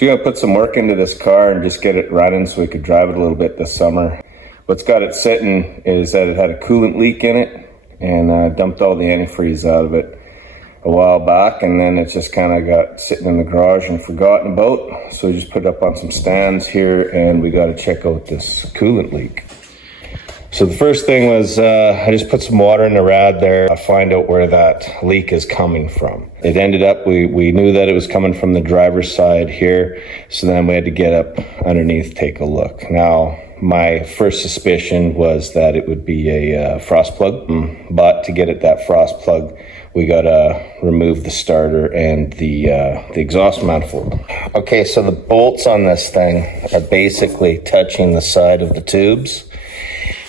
So we're gonna put some work into this car and just get it running so we could drive it a little bit this summer. What's got it sitting is that it had a coolant leak in it, and dumped all the antifreeze out of it a while back, and then it just kind of got sitting in the garage and forgotten about. So we just put it up on some stands here, and we got to check out this coolant leak. So the first thing was I just put some water in the rad there to find out where that leak is coming from. It ended up, we knew that it was coming from the driver's side here, so then we had to get up underneath, take a look. Now, my first suspicion was that it would be a frost plug, but to get at that frost plug, we gotta remove the starter and the exhaust manifold. Okay, so the bolts on this thing are basically touching the side of the tubes,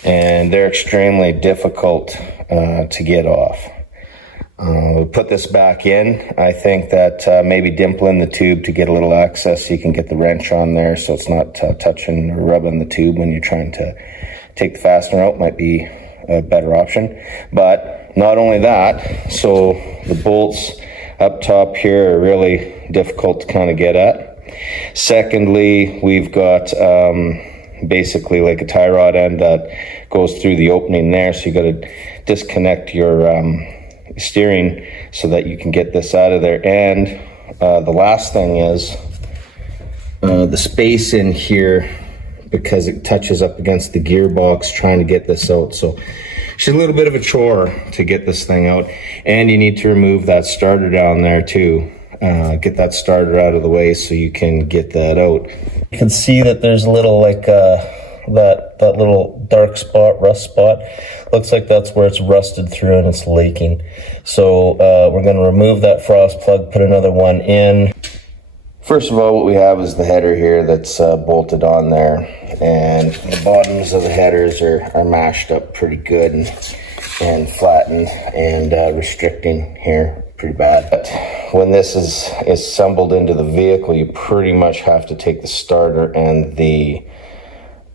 and they're extremely difficult to get off. We'll put this back in. I think that maybe dimpling the tube to get a little access so you can get the wrench on there so it's not touching or rubbing the tube when you're trying to take the fastener out might be a better option. But not only that, so the bolts up top here are really difficult to kind of get at. Secondly, we've got basically like a tie rod end that goes through the opening there, so you got to disconnect your steering so that you can get this out of there. And the last thing is the space in here, because it touches up against the gearbox trying to get this out. So it's a little bit of a chore to get this thing out, and you need to remove that starter down there too. Get that starter out of the way so you can get that out. You can see that there's a little like that little dark spot, rust spot. Looks like that's where it's rusted through and it's leaking. So we're going to remove that frost plug, put another one in. First of all, what we have is the header here that's bolted on there, and the bottoms of the headers are mashed up pretty good and flattened and restricting here pretty bad. But when this is assembled into the vehicle, you pretty much have to take the starter and the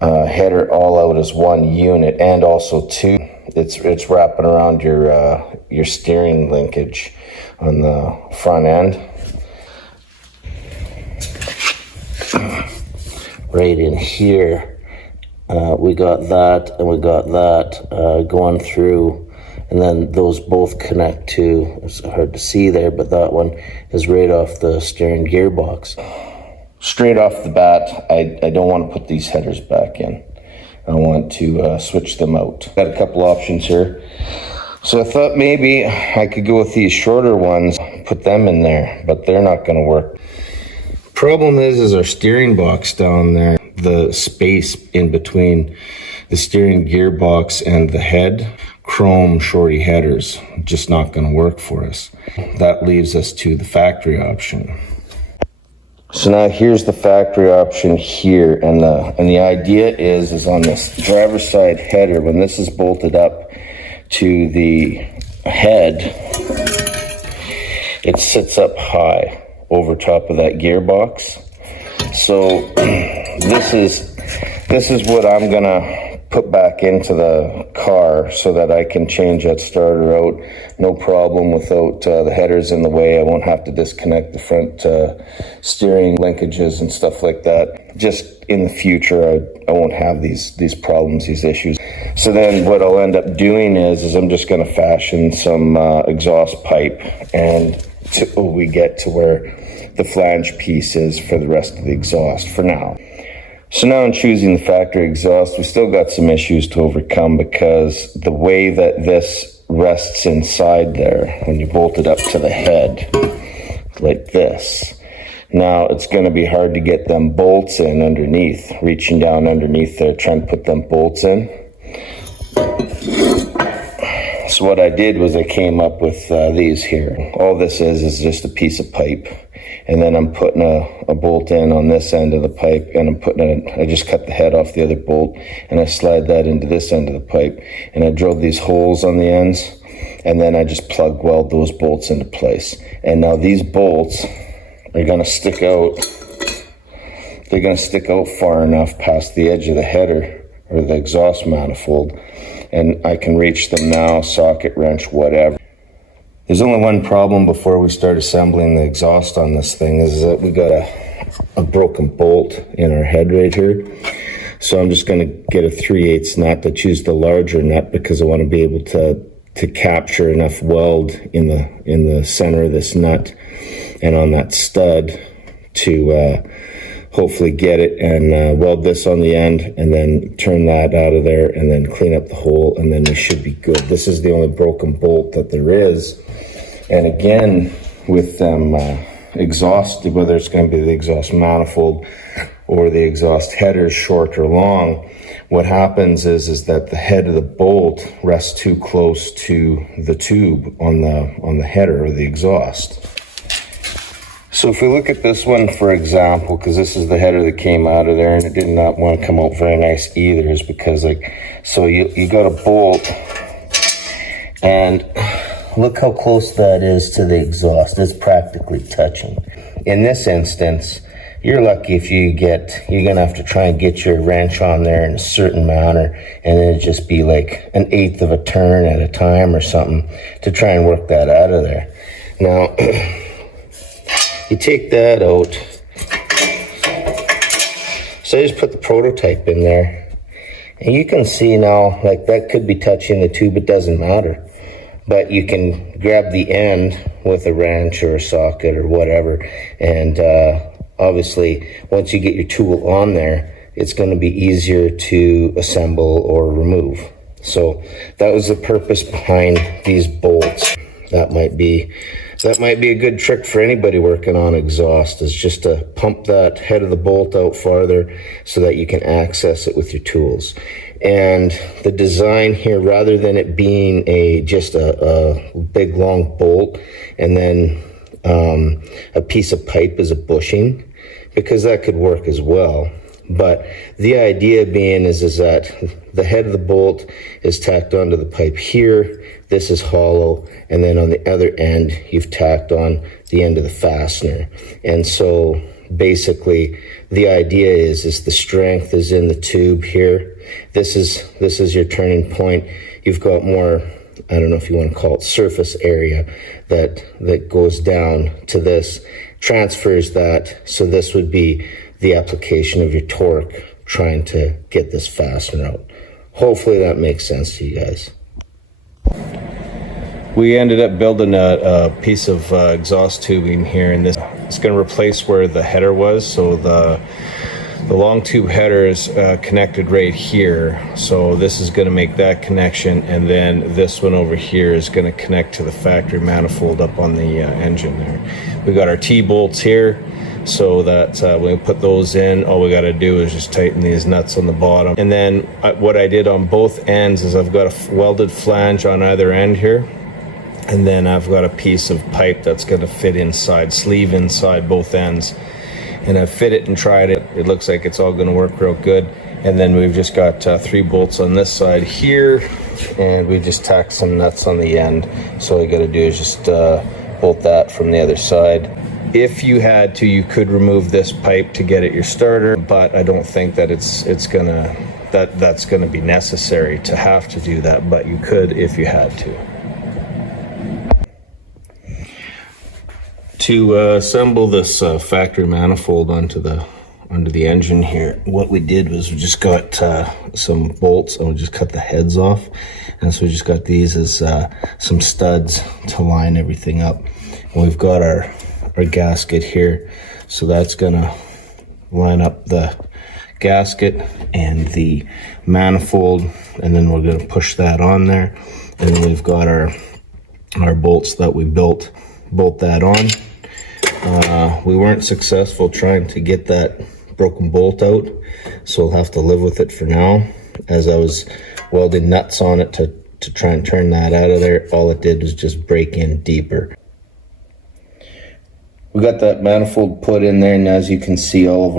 header all out as one unit, and also two. It's wrapping around your steering linkage on the front end. Right in here, we got that and we got that going through, and then those both connect to, it's hard to see there, but that one is right off the steering gearbox. Straight off the bat, I don't want to put these headers back in. I want to switch them out. Got a couple options here. So I thought maybe I could go with these shorter ones, put them in there, but they're not going to work. Problem is our steering box down there, the space in between the steering gearbox and the head, chrome shorty headers, just not going to work for us. That leaves us to the factory option. So now here's the factory option here, and the idea is on this driver's side header, when this is bolted up to the head, it sits up high over top of that gearbox. So this is what I'm gonna put back into the car so that I can change that starter out, no problem, without the headers in the way. I won't have to disconnect the front steering linkages and stuff like that. Just in the future, I won't have these problems, these issues. So then what I'll end up doing is I'm just gonna fashion some exhaust pipe, and till we get to where the flange piece is for the rest of the exhaust for now. So now in choosing the factory exhaust, we still got some issues to overcome, because the way that this rests inside there, when you bolt it up to the head, like this, now it's going to be hard to get them bolts in underneath, reaching down underneath there, trying to put them bolts in. So what I did was I came up with these here. All this is just a piece of pipe. And then I'm putting a bolt in on this end of the pipe, and I just cut the head off the other bolt, and I slide that into this end of the pipe, and I drilled these holes on the ends, and then I just plug weld those bolts into place. And now these bolts are going to stick out. They're going to stick out far enough past the edge of the header or the exhaust manifold, and I can reach them now, socket, wrench, whatever. There's only one problem before we start assembling the exhaust on this thing, is that we gotta a broken bolt in our head right here. So I'm just going to get a 3/8 nut. I choose the larger nut because I want to be able to capture enough weld in the center of this nut and on that stud to hopefully get it and weld this on the end, and then turn that out of there and then clean up the hole, and then we should be good. This is the only broken bolt that there is. And again, with them exhaust, whether it's going to be the exhaust manifold or the exhaust header, short or long, what happens is that the head of the bolt rests too close to the tube on the header or the exhaust. So if we look at this one, for example, because this is the header that came out of there, and it did not want to come out very nice either, is because so you got a bolt, and look how close that is to the exhaust. It's practically touching. In this instance, you're lucky if you're gonna have to try and get your wrench on there in a certain manner, and then it'd just be like 1/8 of a turn at a time or something to try and work that out of there. Now, you take that out. So I just put the prototype in there, and you can see now, like, that could be touching the tube, it doesn't matter. But you can grab the end with a wrench or a socket or whatever, and obviously once you get your tool on there, it's going to be easier to assemble or remove. So that was the purpose behind these bolts. That might be a good trick for anybody working on exhaust, is just to pump that head of the bolt out farther so that you can access it with your tools. And the design here, rather than it being just a big long bolt and then a piece of pipe as a bushing, because that could work as well. But the idea being is that the head of the bolt is tacked onto the pipe here. This is hollow, and then on the other end, you've tacked on the end of the fastener. And so basically, the idea is the strength is in the tube here. This is your turning point. You've got more, I don't know if you want to call it surface area that goes down to this, transfers that. So this would be the application of your torque trying to get this fastener out. Hopefully that makes sense to you guys. We ended up building a piece of exhaust tubing here, and this is going to replace where the header was. So the long tube header is connected right here. So this is going to make that connection, and then this one over here is going to connect to the factory manifold up on the engine there. We got our T-bolts here, so that when we put those in, all we got to do is just tighten these nuts on the bottom. And then what I did on both ends is I've got a welded flange on either end here, and then I've got a piece of pipe that's going to fit inside, sleeve inside both ends. And I've fit it and tried it. It looks like it's all going to work real good. And then we've just got 3 bolts on this side here, and we just tacked some nuts on the end. So all you got to do is just bolt that from the other side. If you had to, you could remove this pipe to get it your starter, but I don't think that that's gonna be necessary to have to do that, but you could if you had to. To assemble this factory manifold onto the engine here, what we did was we just got some bolts and we just cut the heads off, and so we just got these as some studs to line everything up. And we've got our gasket here, so that's gonna line up the gasket and the manifold, and then we're gonna push that on there, and then we've got our bolts that we bolt that on. We weren't successful trying to get that broken bolt out, so we'll have to live with it for now. As I was welding nuts on it to try and turn that out of there, all it did was just break in deeper. We got that manifold put in there, and as you can see, all of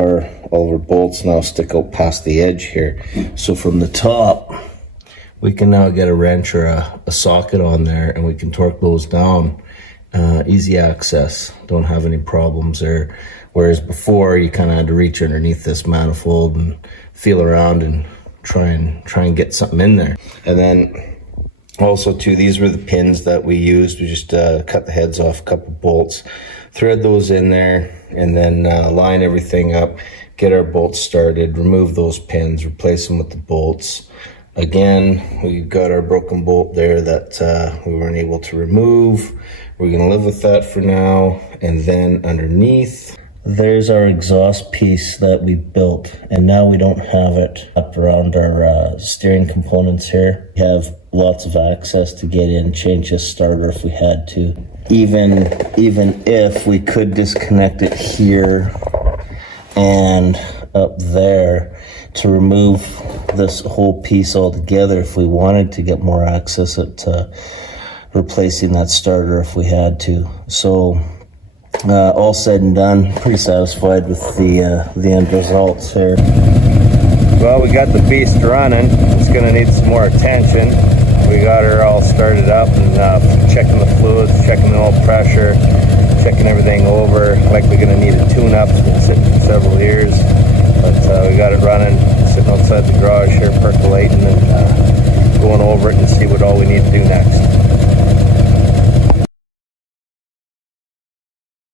our bolts now stick out past the edge here. So from the top, we can now get a wrench or a socket on there, and we can torque those down. Easy access, don't have any problems there. Whereas before, you kind of had to reach underneath this manifold and feel around and try and get something in there. And then Also too, these were the pins that we used. We just cut the heads off a couple bolts, thread those in there, and then line everything up, get our bolts started, remove those pins, replace them with the bolts. Again, we've got our broken bolt there that we weren't able to remove. We're gonna live with that for now. And then underneath, there's our exhaust piece that we built, and now we don't have it up around our steering components here. We have lots of access to get in, change this starter if we had to. Even if we could disconnect it here and up there to remove this whole piece altogether if we wanted to get more access to replacing that starter if we had to. So all said and done, pretty satisfied with the end results here. Well, we got the beast running. It's gonna need some more attention. We got her all started up and checking the fluids, checking the oil pressure, checking everything over. Likely gonna need a tune-up. It's been sitting for several years, but we got it running, sitting outside the garage here, percolating and going over it to see what all we need to do next.